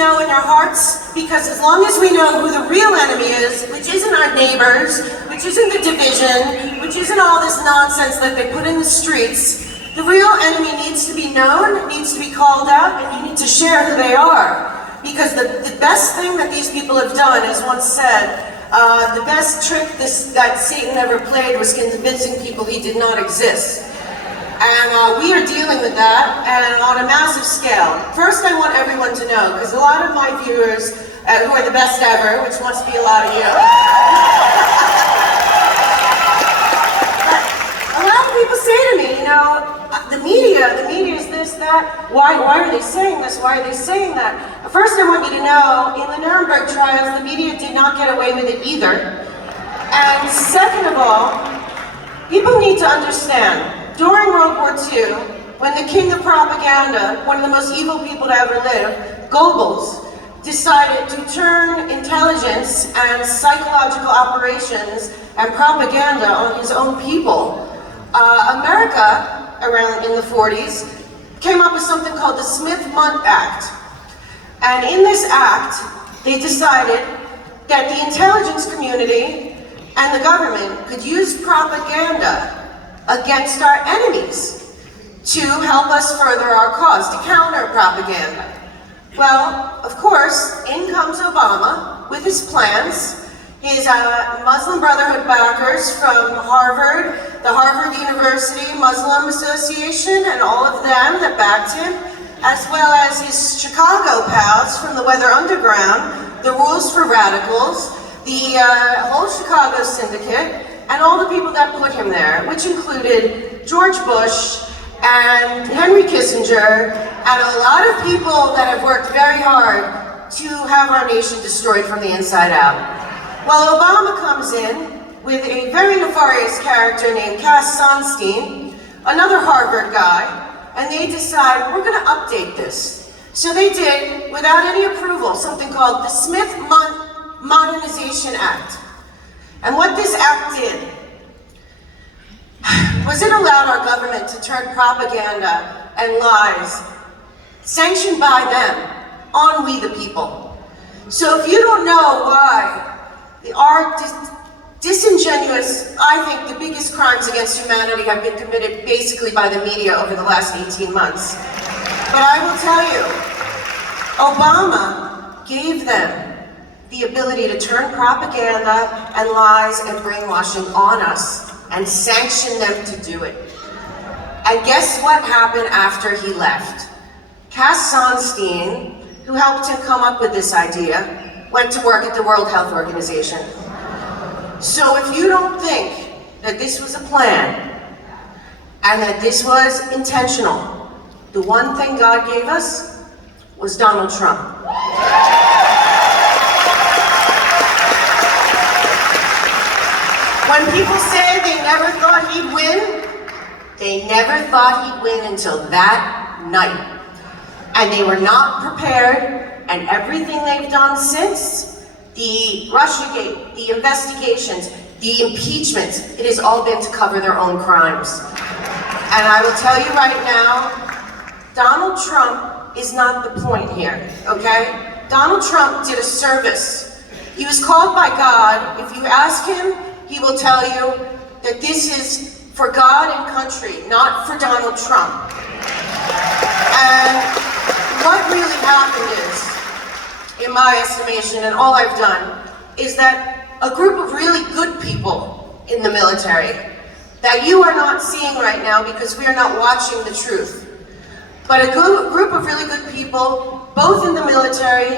know in their hearts, because as long as we know who the real enemy is, which isn't our neighbors, which isn't the division, which isn't all this nonsense that they put in the streets, the real enemy needs to be known, needs to be called out, and you need to share who they are. Because the best thing that these people have done, as once said, the best trick that Satan ever played was convincing people he did not exist. And we are dealing with that, and on a massive scale. First, I want everyone to know, because a lot of my viewers, who are the best ever, which must be a lot of you, a lot of people say to me, you know, the media is this, that, why are they saying this, why are they saying that? First, I want you to know, in the Nuremberg trials, the media did not get away with it either. And second of all, people need to understand, during World War II, when the king of propaganda, one of the most evil people to ever live, Goebbels, decided to turn intelligence and psychological operations and propaganda on his own people, America, around in the 40s, came up with something called the Smith-Mundt Act. And in this act, they decided that the intelligence community and the government could use propaganda against our enemies to help us further our cause, to counter propaganda. Well, of course, in comes Obama with his plans, his Muslim Brotherhood backers from Harvard, the Harvard University Muslim Association, and all of them that backed him, as well as his Chicago pals from the Weather Underground, the Rules for Radicals, the whole Chicago syndicate, and all the people that put him there, which included George Bush and Henry Kissinger, and a lot of people that have worked very hard to have our nation destroyed from the inside out. Well, Obama comes in with a very nefarious character named Cass Sunstein, another Harvard guy, and they decide, we're gonna update this. So they did, without any approval, something called the Smith-Mundt Modernization Act. And what this act did was it allowed our government to turn propaganda and lies sanctioned by them on we the people. So if you don't know why our disingenuous, I think the biggest crimes against humanity have been committed basically by the media over the last 18 months. But I will tell you, Obama gave them the ability to turn propaganda and lies and brainwashing on us and sanction them to do it. And guess what happened after he left? Cass Sunstein, who helped him come up with this idea, went to work at the World Health Organization. So if you don't think that this was a plan and that this was intentional, the one thing God gave us was Donald Trump. When people say they never thought he'd win, they never thought he'd win until that night. And they were not prepared, and everything they've done since, the Russiagate, the investigations, the impeachments, it has all been to cover their own crimes. And I will tell you right now, Donald Trump is not the point here, okay? Donald Trump did a service. He was called by God. If you ask him, he will tell you that this is for God and country, not for Donald Trump. And what really happened is, in my estimation, and all I've done, is that a group of really good people in the military that you are not seeing right now because we are not watching the truth. But a group of really good people, both in the military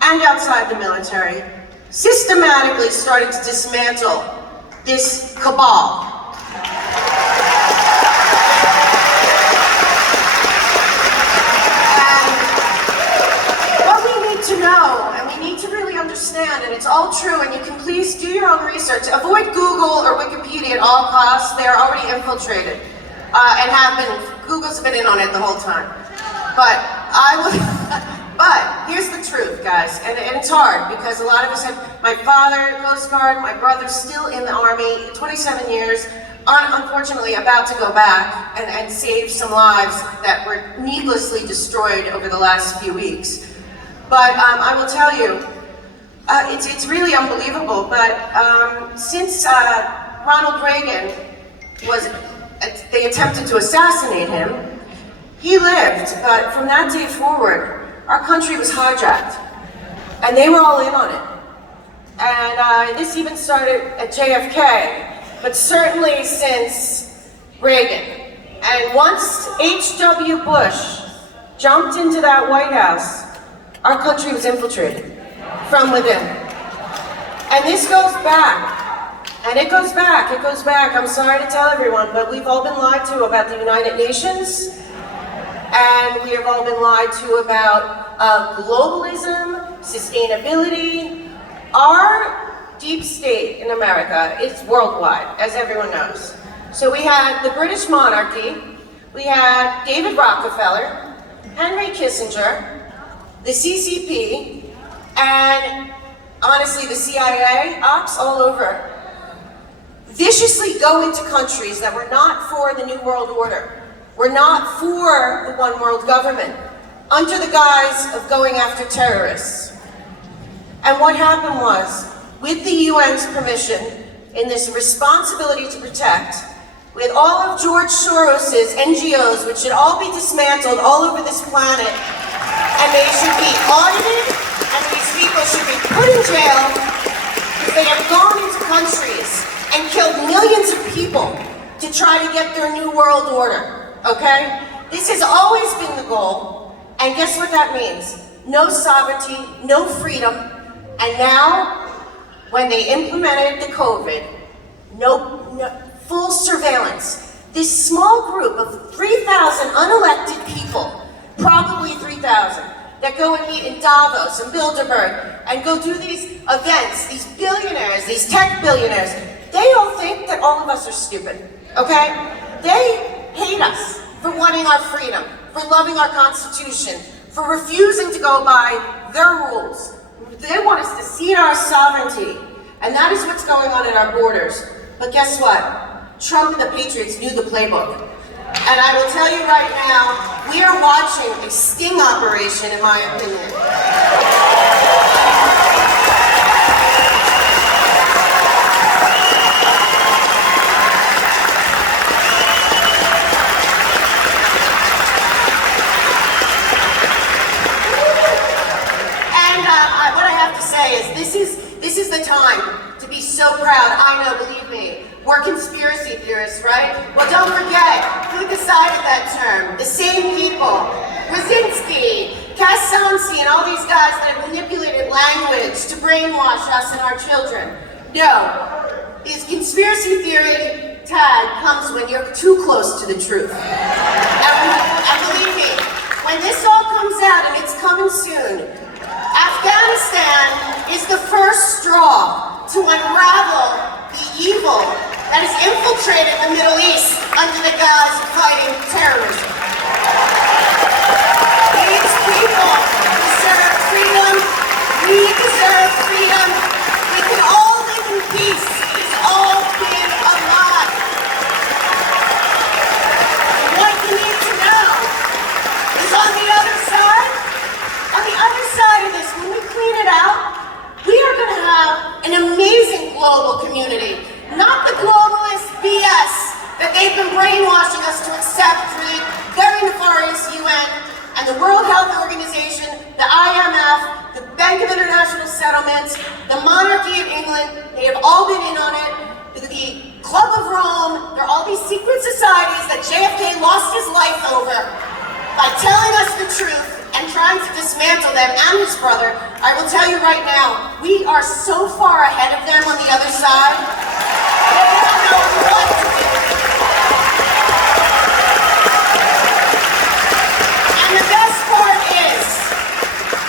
and outside the military, systematically started to dismantle this cabal. To know, and we need to really understand, and it's all true, and you can please do your own research. Avoid Google or Wikipedia at all costs. They are already infiltrated and have been. Google's been in on it the whole time. But but here's the truth, guys, and it's hard because a lot of us have, my father, Coast Guard, my brother's still in the Army, 27 years, unfortunately about to go back and save some lives that were needlessly destroyed over the last few weeks. But I will tell you, it's really unbelievable, but since Ronald Reagan they attempted to assassinate him, he lived, but from that day forward, our country was hijacked, and they were all in on it. And this even started at JFK, but certainly since Reagan. And once H.W. Bush jumped into that White House, our country was infiltrated from within. And this goes back, and it goes back, I'm sorry to tell everyone, but we've all been lied to about the United Nations, and we have all been lied to about globalism, sustainability. Our deep state in America is worldwide, as everyone knows. So we had the British monarchy, we had David Rockefeller, Henry Kissinger, the CCP, and honestly the CIA, ops all over, viciously go into countries that were not for the New World Order, were not for the one world government, under the guise of going after terrorists. And what happened was, with the UN's permission, in this responsibility to protect, with all of George Soros's NGOs, which should all be dismantled all over this planet, and they should be audited, and these people should be put in jail, because they have gone into countries and killed millions of people to try to get their New World Order, okay? This has always been the goal, and guess what that means? No sovereignty, no freedom, and now, when they implemented the COVID, no full surveillance, this small group of 3,000 unelected people, probably 3,000, that go and meet in Davos and Bilderberg and go do these events, these billionaires, these tech billionaires, they all think that all of us are stupid, okay? They hate us for wanting our freedom, for loving our Constitution, for refusing to go by their rules. They want us to cede our sovereignty, and that is what's going on at our borders. But guess what? Trump and the Patriots knew the playbook. And I will tell you right now, we are watching a sting operation, in my opinion. What I have to say is this is the time to be so proud. I know, believe me, we're conspiracy theorists, right? Well, don't forget who decided that term. The same people. Brzezinski, Kassansi, and all these guys that have manipulated language to brainwash us and our children. No, this conspiracy theory tag comes when you're too close to the truth. And believe me, when this all comes out, and it's coming soon, Afghanistan is the first straw to unravel the evil that has infiltrated the Middle East under the guise of fighting terrorism. These people deserve freedom. We deserve freedom. We can all live in peace. It's all been a lie. What you need to know is on the other side of this, when we clean it out, we are going to have an amazing global community. Not the globalist BS that they've been brainwashing us to accept through the very nefarious UN and the World Health Organization, the IMF, the Bank of International Settlements, the Monarchy of England. They have all been in on it. The Club of Rome. There are all these secret societies that JFK lost his life over by telling us the truth and trying to dismantle them and his brother. I will tell you right now, we are so far ahead of them on the other side. They don't know what to do. And the best part is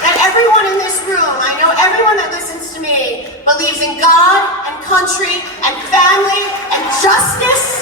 that everyone in this room, I know everyone that listens to me, believes in God and country and family and justice.